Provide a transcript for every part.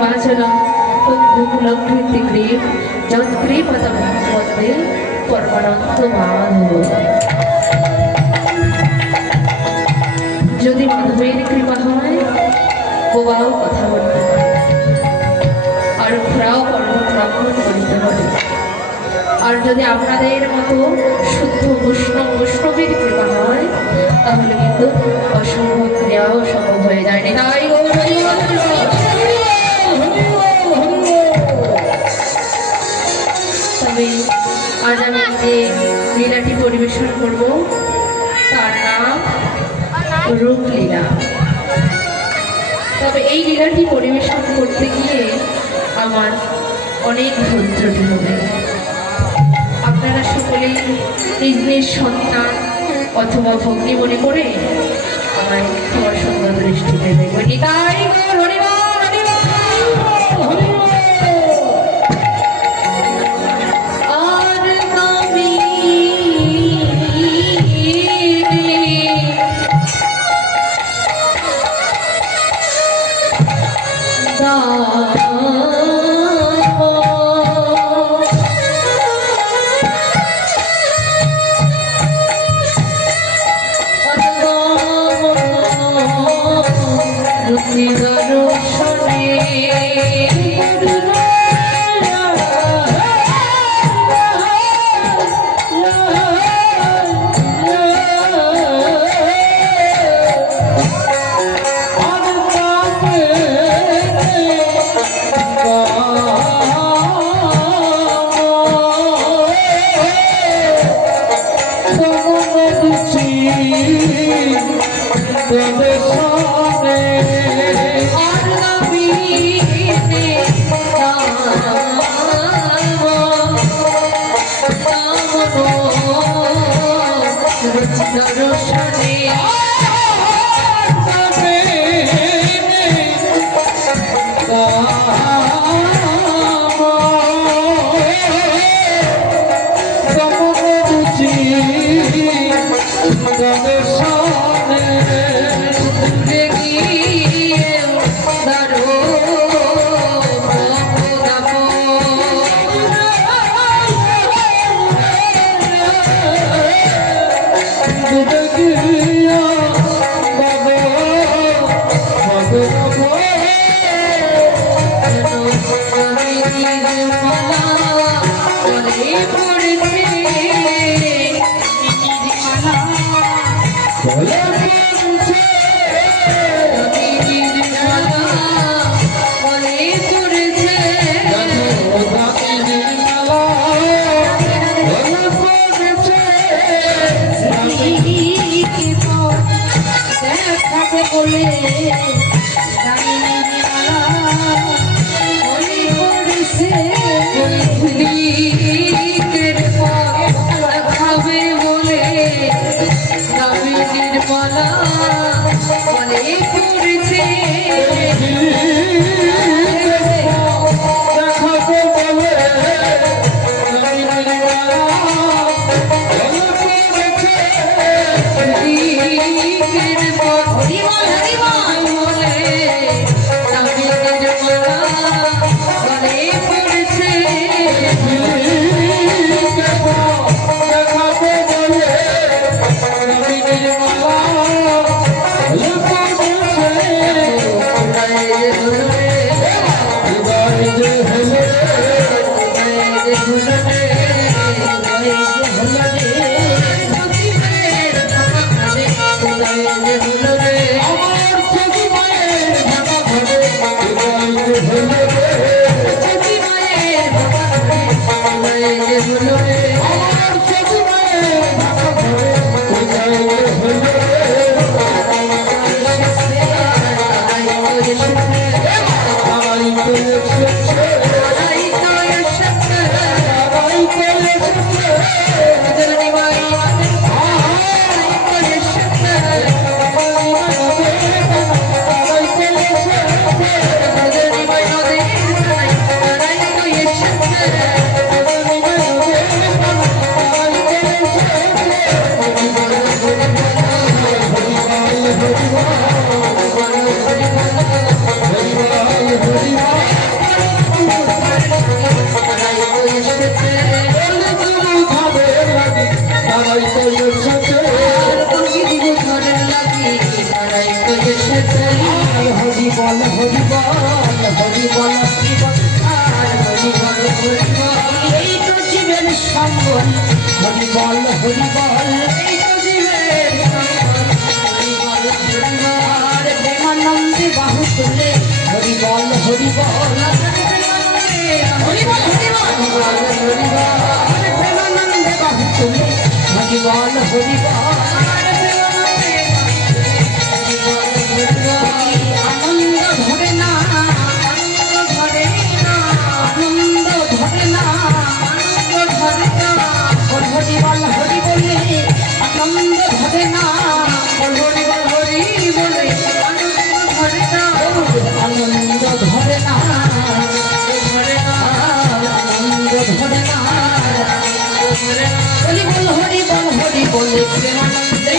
हिमाचलं कुकुलं कृतिग्रे जत्कृपतं वन्दे परमानन्दमाधव। যদি মাধবের কৃপা হয় বোবাও কথা বলতে পারে আর ঘোড়াও কর্মক্রমণ করিতে পারে। আর যদি আপনাদের মতো শুদ্ধ বৈষ্ণবীর কৃপা হয় তাহলে কিন্তু অসম্ভব ক্রিয়াও সম্ভব হয়ে যায়নি। তাই তবে আজ আমি যে লীলাটি পরিবেশন করব তার নাম রূপলীলা। তবে এই লীলাটি পরিবেশন করতে গিয়ে আমার অনেক ধৈর্যটি হবে। আপনারা সকলেই নিজ নিজ সন্তান অথবা ভগ্নী মনে করে আমায় তোমার সুন্দর দৃষ্টিতে দেখবেন। তাই হরি বল হরি বল এই তো জীবের হরি বল হরি বল আর প্রেমানন্দে বাহু তুলে হরি বল হরি বল হরি বল হরি বল হরি বল আর প্রেমানন্দে বাহু তুলে হরি বল হরি বল আনন্দ ধরে না আনন্দ ধরে না আনন্দ ধরে না আনন্দ ধরে না হরি বল হরি বলে আনন্দ ধরে না হরি বল হরি বলে আনন্দ ধরে না আনন্দ ধরে না ধরে না আনন্দ ধরে না ধরে না হরি বল হরি বলে প্রেমানন্দে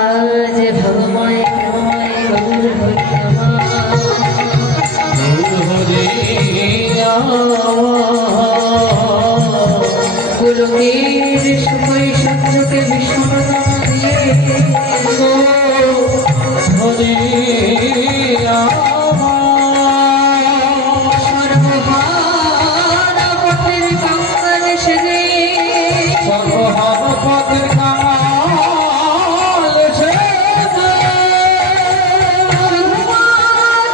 আজ ভগময় প্রেমময় গৌর হরি গোলকের সুখই সূর্যকে বিষণতা দিয়ে সর্বহারা পথের কাঙ্গাল সেজে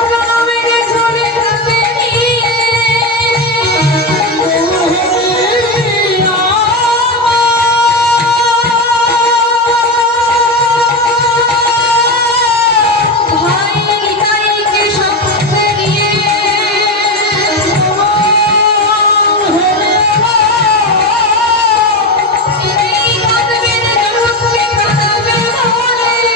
প্রণামের ঝোলে কাছে নিয়ে ভাই নিতাইকে সঙ্গে নিয়ে এই কাঁদবেন জগৎকে কাঁদাবে বলে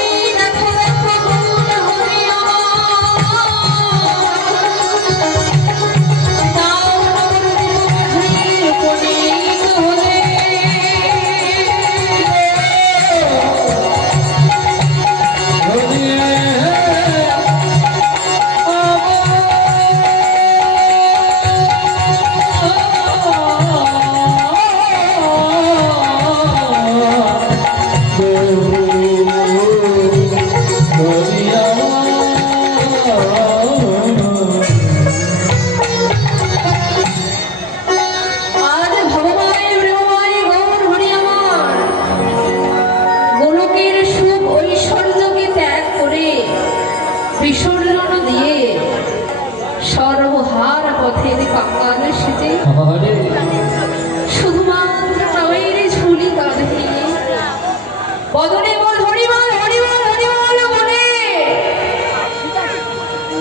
এই দেখো দেখো গৌর হরি তাও নবরূপের উপনীত হলে আজ ভগবান প্রেমময় গৌর হরি আমার গোলকের সুখ ঐশ্বর্যকে ত্যাগ করে বিসর্জন দিয়ে সর্বহার পথের কাঙ্গাল সেজে শুধুমাত্র নামের ঝুলি কাঁধে নিয়ে বদনে বল হরিবল হরিবল হরিবল বলে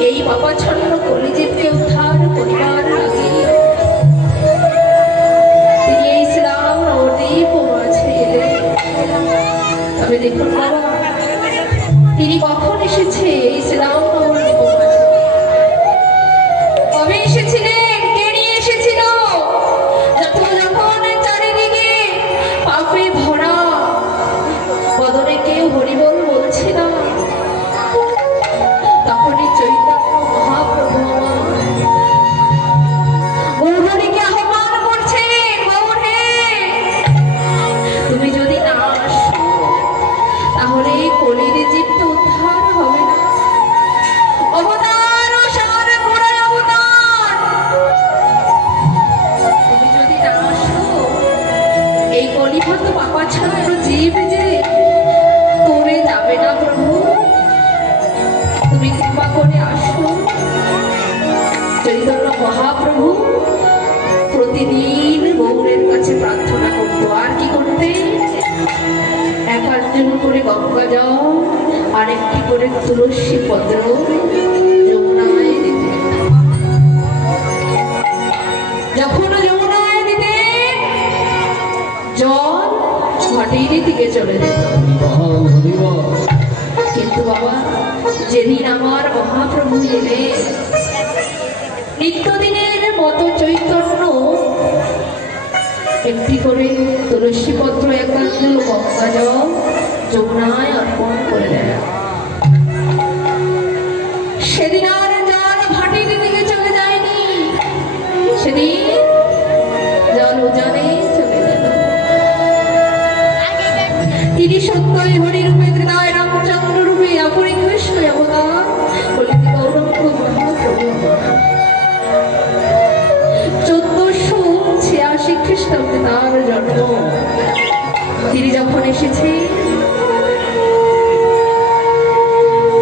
এই পাপাচ্ছন্ন কলিজীবকে উদ্ধার করিবার আগে তিনি এই শ্রীরাম নবদ্বীপ মাঝে এলেন। তবে দেখুন বাবা তিনি কখন এসেছে এই শ্রীরাম নবদ্বীপ মাঝে কবে এসেছিলেন কে নিয়ে এসেছিল যখন চারিদিকে পাপে ভরা বদনে কেউ হরিবল বলছে না তখনই চৈতন্য মহাপ্রভু আমার গৌরহরিকে আহ্বান করছে গৌর হে তুমি যদি না আসো তাহলে এই কলির জীব তো উদ্ধার হবে না অবতার ও সার গোড়ায় অবতার তুমি যদি না আসো এই কলিভূত পাপাচ্ছন্ন জীব যে তরে যাবে না প্রভু তুমি কৃপা করে আসো চৈতন্য মহাপ্রভু প্রতিদিন গৌরের কাছে প্রার্থনা করতো আর কি করতে একজন করে গঙ্গা জল আরেকটি করে তুলসী পত্র যমুনায় দিতে যখন যমুনায় দিতেন মহাপ্রভু এলেন নিত্যদিনের মতো চৈতন্য একটি করে তুলসী পত্র একান্ত গঙ্গা জল যমুনায় অর্পণ করে দেয়। সেদিন আর জল ভাটির দিকে চলে যায়নি, সেদিন জল উজানে চলে গেল। তিনি সত্যই হরিরূপে হৃদয় রামচন্দ্র রূপে অপরি কৃষ্ণ অবতার কলিতে গৌরঙ্গ মহাপ্রভু অবতার। 1486 খ্রিস্টাব্দে তার জন্ম। তিনি যখন এসেছে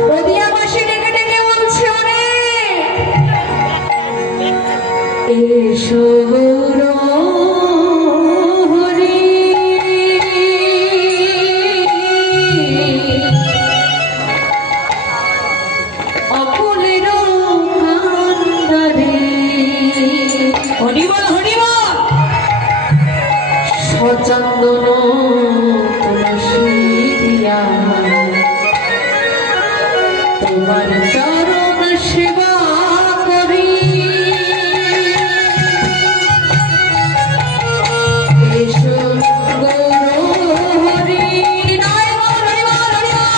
নদিয়াবাসী ডেকে ডেকে বলছে, ওরে এসো গৌরহরি, অকুলের কান্দারে হরিবল হরিবল। সচন্দন তুলসী দিয়া তোমার চরণ সেবা করি। এসো গৌরহরি, হরিবল হরিবল হরিবল।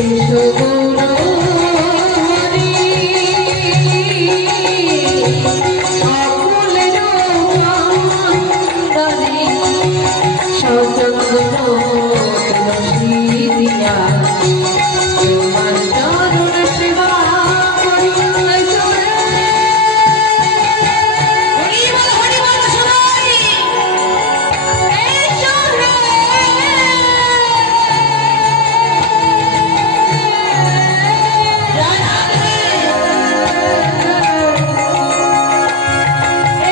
এসো গৌরহরি, অকুলের কান্দারে সচন্দন তুলসী দিয়া তোমার চরণ সেবা করি। হরিবল হরিবল সবাই। এসো রে, জয় রাধে।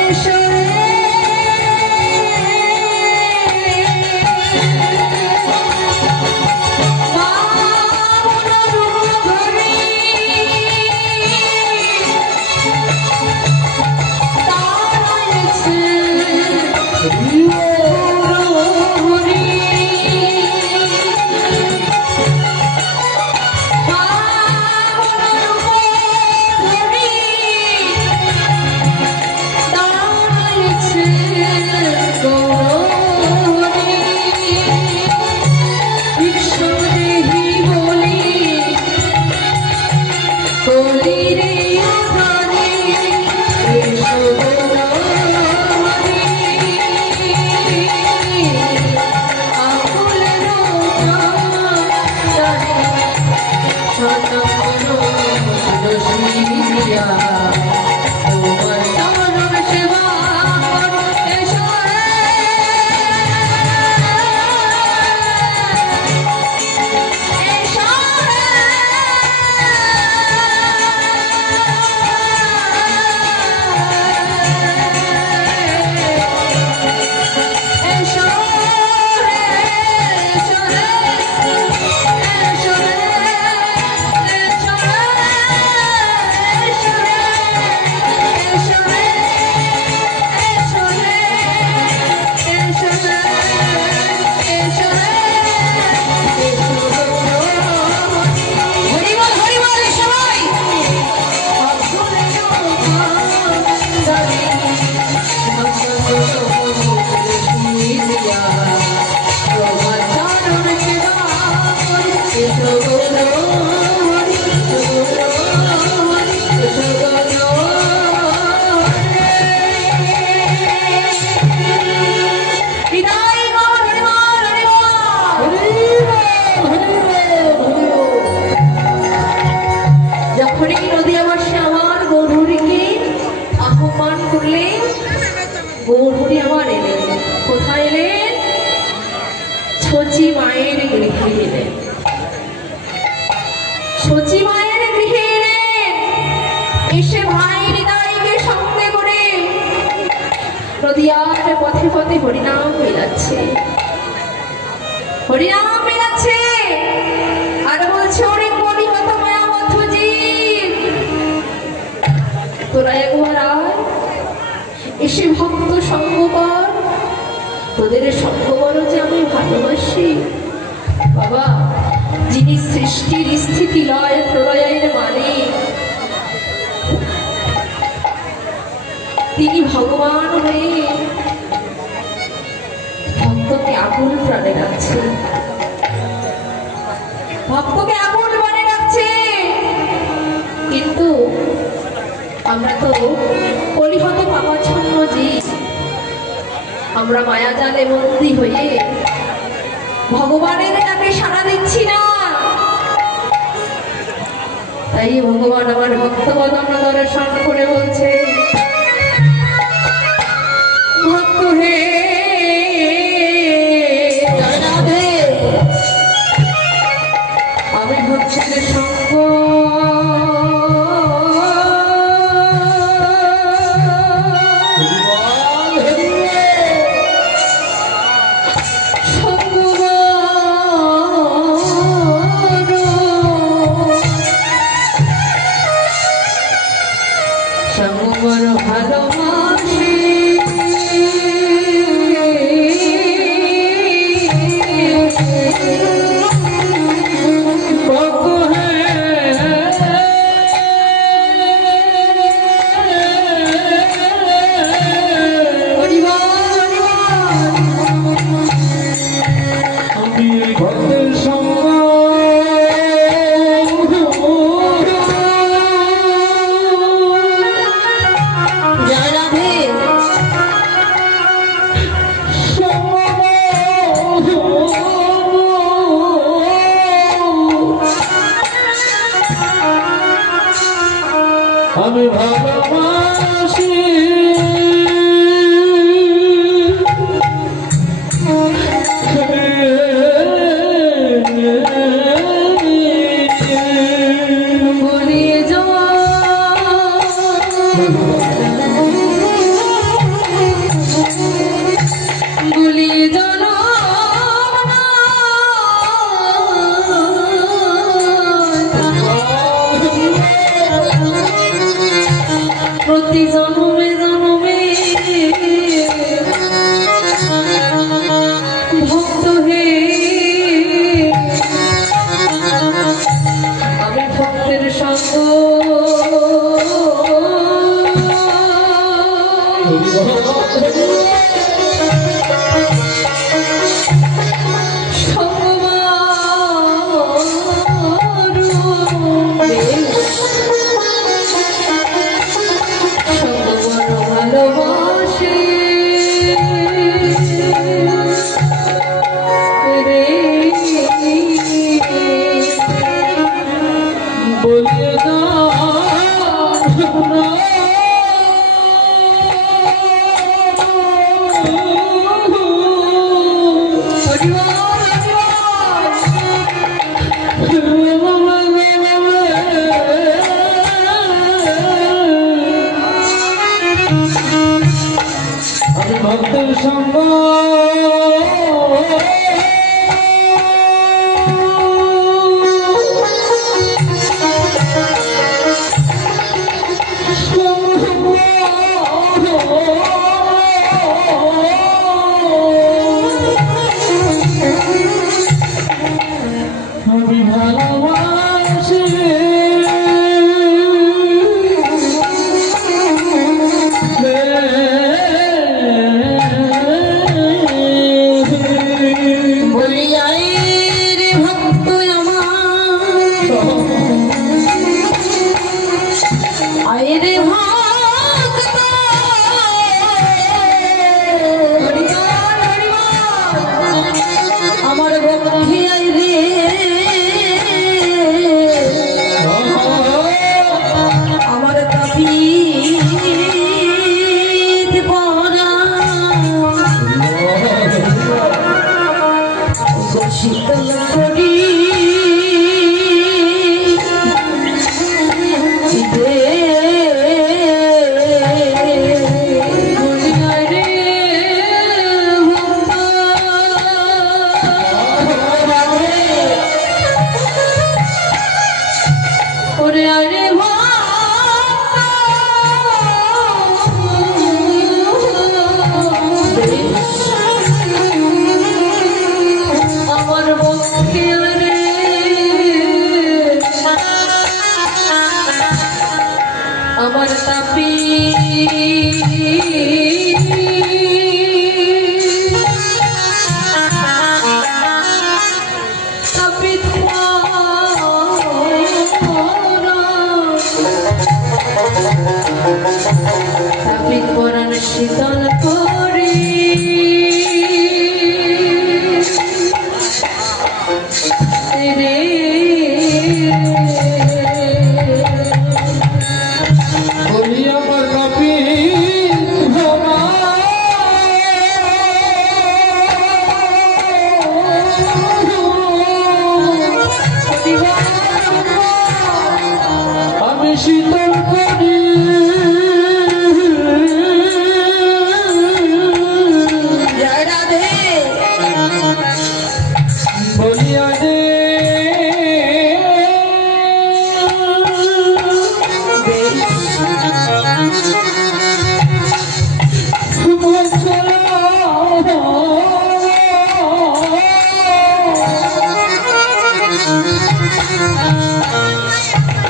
এসো রে, বামন রূপ ধরি তাড়াইছে গৌরহরি। বামন রূপ ধরি তাড়াইছে গৌরহরি। বিশ্বদেহি বলি কলিরে আধারে এসো গৌরহরি, আকুলের কান্দারে সচন্দন তুলসী দিয়া তোমার চরণ সেবা করি। এসো রে, এসো রে, এসো রে, এসো রে, এসো রে, এসো রে, এসো রে, এসো রে, এসো রে, এসো রে, এসো গৌরহরি। হরিবল হরিবল সবাই। অকুলের কান্দারে সচন্দন তুলসী দিয়া তোমার চরণ সেবা করি। এসো গৌরহরি, এসো গৌরহরি, এসো গৌরহরি। বিদায় গৌর হরিবল হরিবল। যখনই নদিয়াবাসী আমার গৌরহরিকে আহ্বান করলেন, গৌরহরি আমার এলেন। কোথায় এলেন? ছচি মায়ের গৃহে এলেন। ছচি মায়ের গৃহে এলেন। এসে ভাই হৃদয়কে সঙ্গে করে নদিয়ার পথে পথে হরিনাম মেলাচ্ছে, হরিনাম মেলাচ্ছে আর বলছে, ওরে কলিহত মায়াবদ্ধ জীব, তোরা একবার আয়, এসে ভক্ত সঙ্গ কর, তোদের সঙ্গ বলো যে আমি ভালোবাসি। বাবা, যিনি সৃষ্টির স্থিতি লয় প্রলয়ের মালিক, তিনি ভগবান হয়ে ভক্তকে আকুল প্রাণে রাখছে, ভক্তকে আকুল প্রাণে রাখছে। কিন্তু আমরা তো কলিহত পাপাচ্ছন্ন জীব, আমরা মায়াজালে বন্দী হয়ে ভগবানের ডাকে সাড়া দিচ্ছি না। তাই ভগবান আমার ভক্তবদন দর্শন করে বলছে, ভক্ত হে আমি ভক্তের সঙ্গ ভালোবাসি। আমি ভালোবাসি, ভুলিয়ে যাওয়া ভুলিয়ে জানো প্রতি জন্মে জন্মে ভক্ত হে আমি ভক্তের সঙ্গ ভালোবাসি রে বলে আমি ভক্তের সঙ্গ আমি ভালোবাসি। শীতল করি রে বলি আমার কপি ভোমা আমি শীতল করি জয় রাধে বলিয়া রে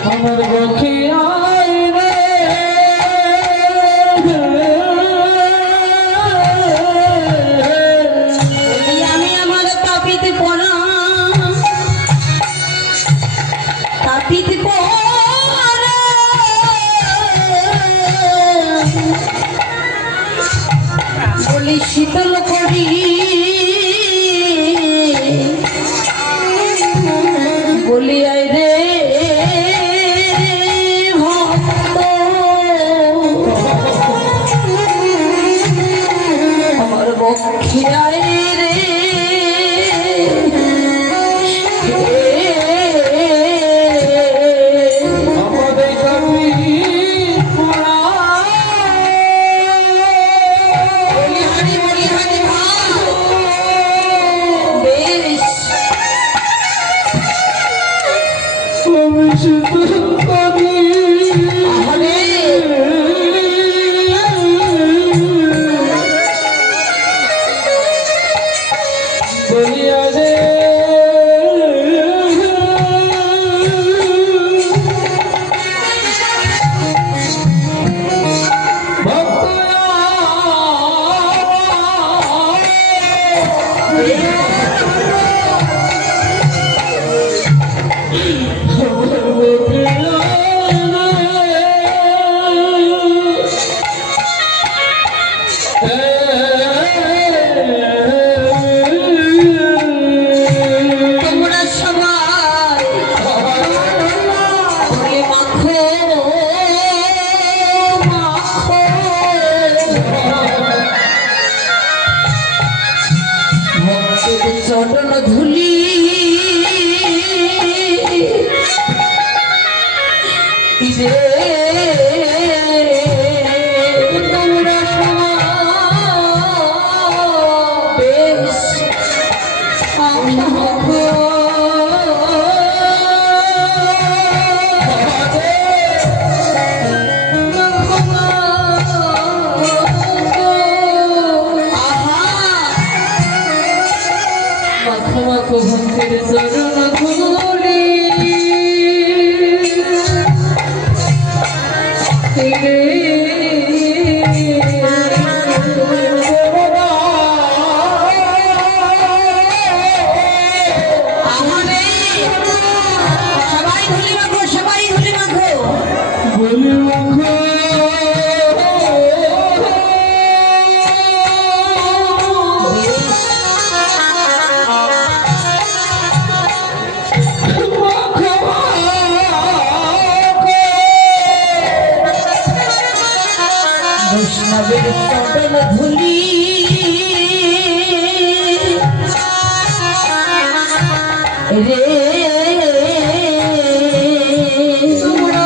আমার বখে আয় রে বলি আমি আমার তাপিতে পড়া তাপিতে পড়া বলি শীতল করি বলি আয় রে ভক্ত আমার বক্ষে আয় রে আমাদের কবি পোড়া বলি হারি ভাই বেশ আমি শীতল করি আরে বলিয়া রে তোমরা সবাই ওরে মাখো মাখো ভক্তের চরণ ধুলি রে তোমরা সবাই বেশ ভক্তের চরণ ধুলি সবাই ধুলি মাখো সবাই ধুলি মাখো বলি মাখো বৈষ্ণবের চরণ ধুলি রে তোমরা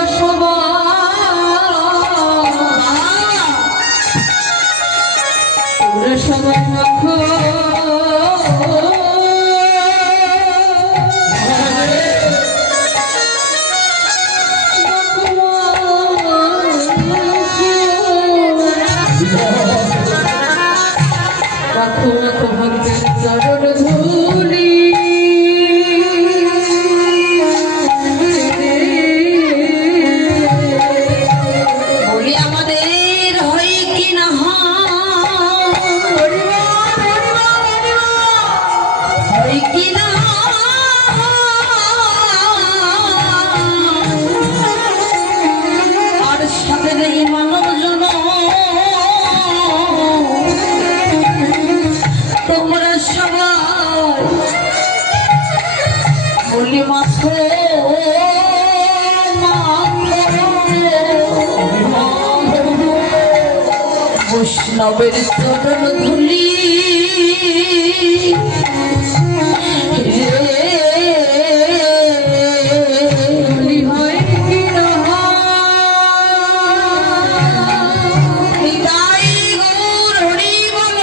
সবাই মাখো মাখো মাখো ভক্তের চরণ ধুলি বলি আমাদের হয় কি না হয় কি না আর সাথে দেই মানব জন মাখো বৈষ্ণবের চরণ ধুলি ধুলি হয় কি না নিতাই গৌর হরি বল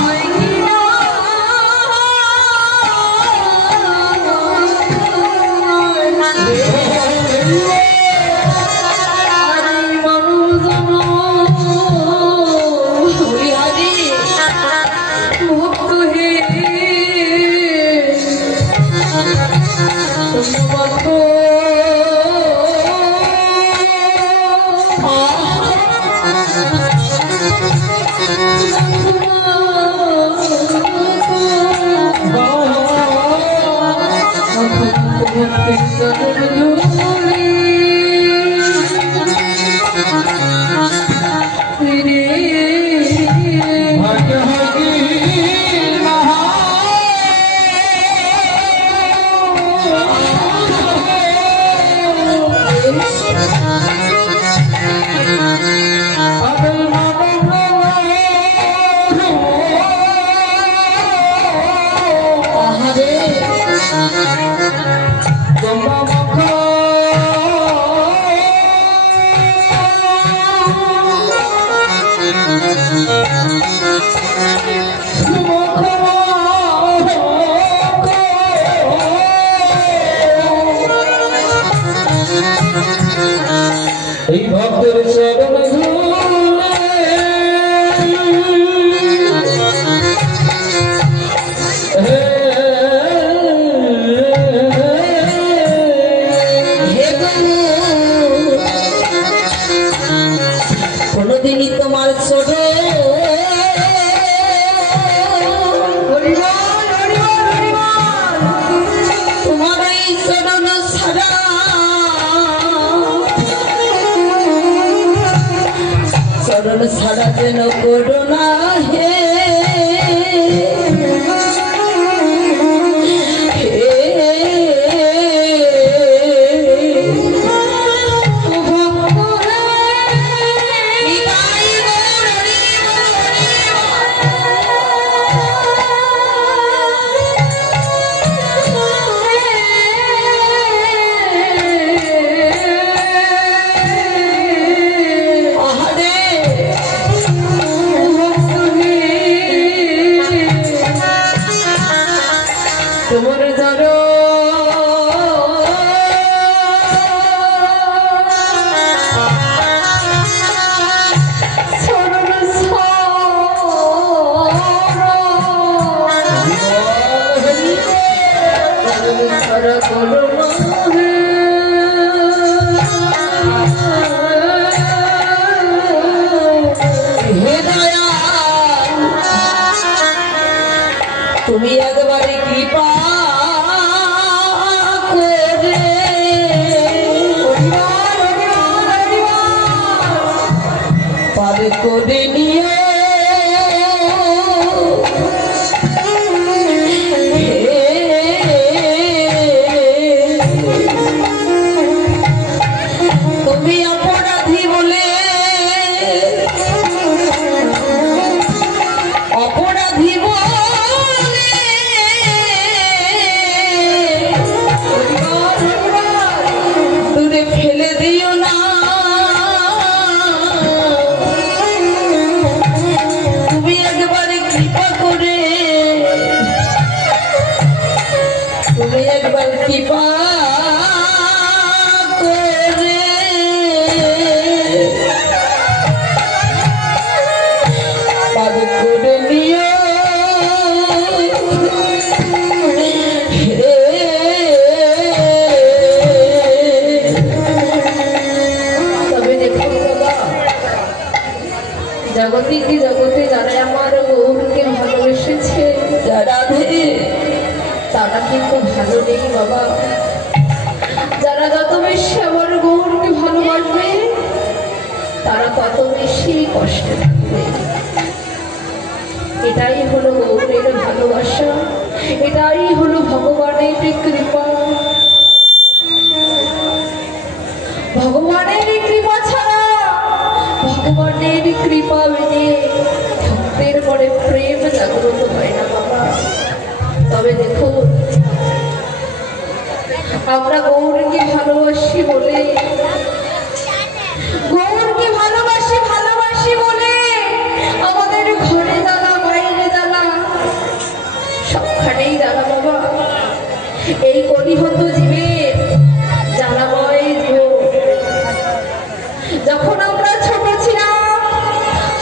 হয় কি না এই ভক্তের চরণ ধুলে কোনদিনই তোমার ছোট তোমার এই চরণ ছাড়া চরণ ছাড়া যেন করো না হে তোমার ধরো তুমি একবারে কৃপা করে পার করে নিয়ে তুমি অপরাধী বলে অপরাধী দূরে ফেলে দিও না তুমি একবারে কৃপা করে তুমি একবার কৃপা করে পাদ করে নিও জগতে জগতে যারা আমার গৌরকে ভালোবেসেছে রাধে তারা কিন্তু ভালো নেই বাবা। যারা যত বেশি আমার গৌরকে ভালোবাসবে তারা তত বেশি কষ্টে থাকবে। এটাই হলো গৌরের ভালোবাসা, এটাই হলো ভগবানের কৃপা। মনের পরে প্রেম জাগ্রত হয় না বাবা। তবে দেখো, আমরা গৌরকে ভালোবাসি বলে, গৌরকে ভালোবাসি বলে আমাদের ঘরে জ্বালা, বাইরে জ্বালা, সবখানেই জ্বালা বাবা। এই কলিহত জীবের জ্বালাময় জীবন। যখন আমরা ছোট ছিলাম,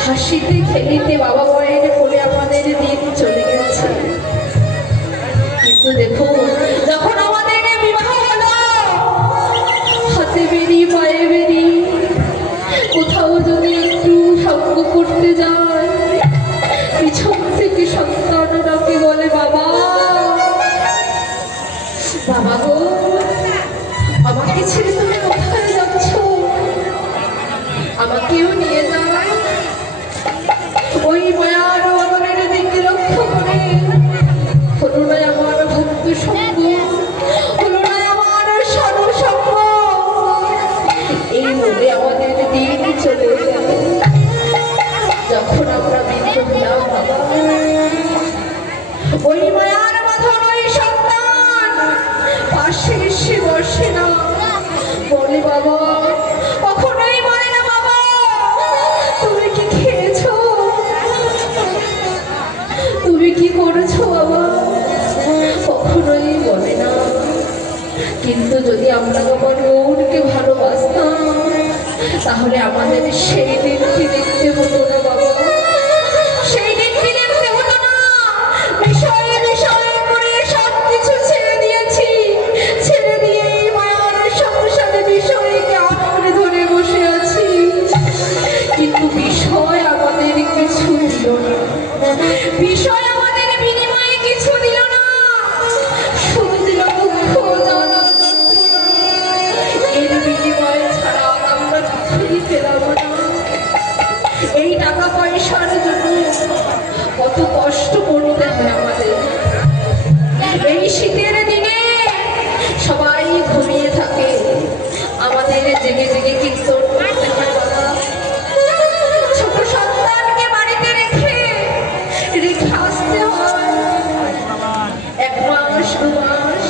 হাসিতে খেলিতে বাবা মায়ের কোলে আমাদের দিন চলে গেছে। কিন্তু দেখো, যখন আমাদের বিবাহ হলো, হাতে বেরি পায়ে বেরি, কোথাও যদি একটু সঙ্গ করতে যায়, পিছন থেকে সন্তানরাকে বলে, বাবা বাবা গো, আমাকে ছেড়ে তুমি কোথায় যাচ্ছ, আমাকেও নিয়ে যায়। ওই মায়ার বদলের দিকে লক্ষ্য করে, হলো না আমার ভক্ত সঙ্গ, হলো না আমার সাধু সঙ্গ, এই বলে আমাদের দিন চলে গেল। যখন আমরা বৃদ্ধ হলাম বাবা, ওই মায়ার বাঁধন ওই সন্তান পাশে এসে বসে না, বলে বাবা, কখনোই বলে না বাবা তুমি কি খেয়েছো, তুমি কি করেছো বাবা, কখনোই বলে না। কিন্তু যদি আমরা বাবার গৌরকে ভালোবাসতাম, তাহলে আমাদের সেই দিনটি দেখতে হতো না বাবা, সেই দিনটি দেখতে হতো না। বিষয়ে বিষয়ে করে সবকিছু ছেড়ে দিয়েছি, ছেড়ে দিয়ে এই মায়ার সংসারে বিষয়কে আঁকড়ে ধরে বসে আছি। কিন্তু বিষয় আমাদের কিছু দিল না, বিষয় আমাদের বিনিময়ে কিছু দিল না, শুধু দিল দুঃখ, জ্বালা, যন্ত্রণা। এর বিনিময়ে ছাড়া আমরা কিছুই পেলাম না। এই টাকা পয়সার জন্য কত কষ্ট করতে হয় আমাদের। এই শীতের দিনে সবাই ঘুমিয়ে থাকে, আমাদের জেগে জেগে কীর্তন করতে হয় বাবা। ছোট সন্তানকে বাড়িতে রেখে রেখে আসতে হয়। 1 মাস 2 মাস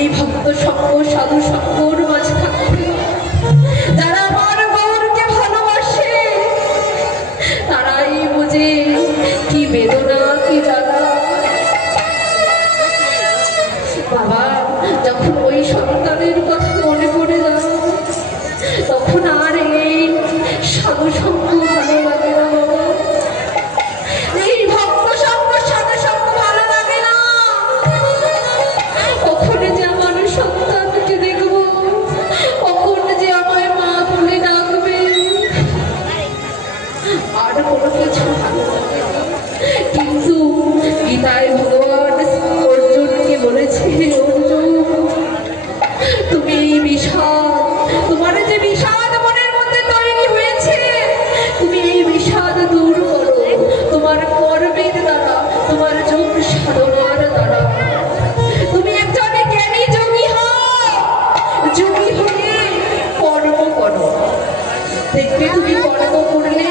এই ভক্ত সঙ্গ, সাধু সঙ্গর মাঝে থাকতে, যারা আমার গৌরকে ভালোবাসে তারাই বোঝে কি বেদনা, কি জ্বালা। বাবা, যখন ওই সন্তানের কথা মনে পড়ে যায়, তখন আর এই সাধু সঙ্গ ভালো লাগে না বাবা, এই ভক্ত সঙ্গ, সাধু সঙ্গ ভালো লাগে না। কখন যে আমার সন্তানকে দেখবো, কখন যে আমায় মা বলে ডাকবে, আর কোনো কিছু ভালো লাগে না। কিন্তু গীতায় ভগবান অর্জুনকে বলেছে, অর্জুন তুমি এই বিষাদ, তোমার যে বিষাদ মনের মধ্যে তৈরি হয়েছে, তুমি এই বিষাদ দূর করো তোমার কর্মের দ্বারা, তোমার যোগ সাধনার দ্বারা। তুমি একজন জ্ঞানী যোগী হও, যোগী হয়ে কর্ম করো, দেখবে তুমি কর্ম করলে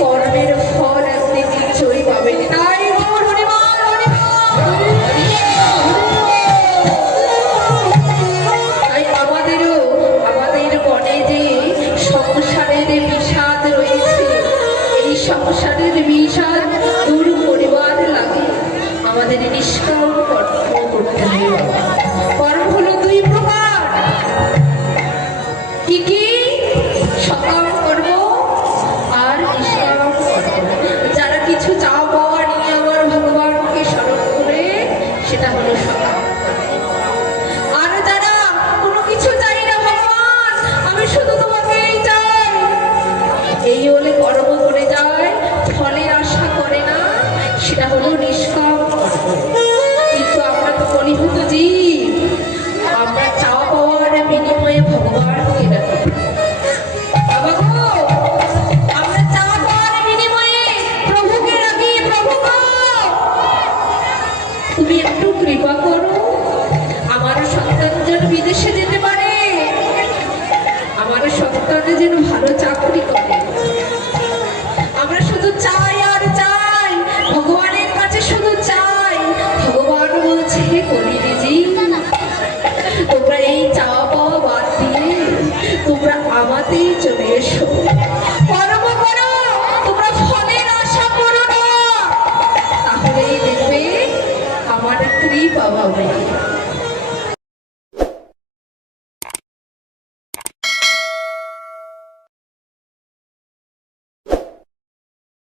কর্মের ফল একদিন নিশ্চয়ই পাবে। তাই গৌর হরিবল, হরিবল। তাই আমাদের মনে যে সংসারের বিষাদ রয়েছে, এই সংসারের বিষাদ দূর করিবার লাগে আমাদের নিষ্কাম কর্ম করতে হবে। কর্ম হলো 2 প্রকার, কি কি? সকাম কর্ম আর নিষ্কাম কর্ম। যারা কিছু চাওয়া পাওয়া নিয়ে আমার ভগবানকে স্মরণ করে, সেটা হলো সকাম। আর যারা কোনো কিছু চাই না, ভগবান আমি শুধু তোমাকেই চাই, এই বলে কর্ম করে যায়, ফলের আশা করে না, সেটা হলো নিষ্কাম কর্ম। কিন্তু আমরা তো কলিহত জীব, আমরা চাওয়া পাওয়ার বিনিময়ে ভগবানকে ডাকি। বাবা গো, আমরা চাওয়া পাওয়ার বিনিময়ে প্রভুকে ডাকি, প্রভু গো তুমি একটু কৃপা করো, আমার সন্তান যেন বিদেশে যেতে পারে, আমার সন্তান যেন ভালো চাকরি করে। আমরা শুধু চাই আর চাই, স্ত্রী পাওয়া হবে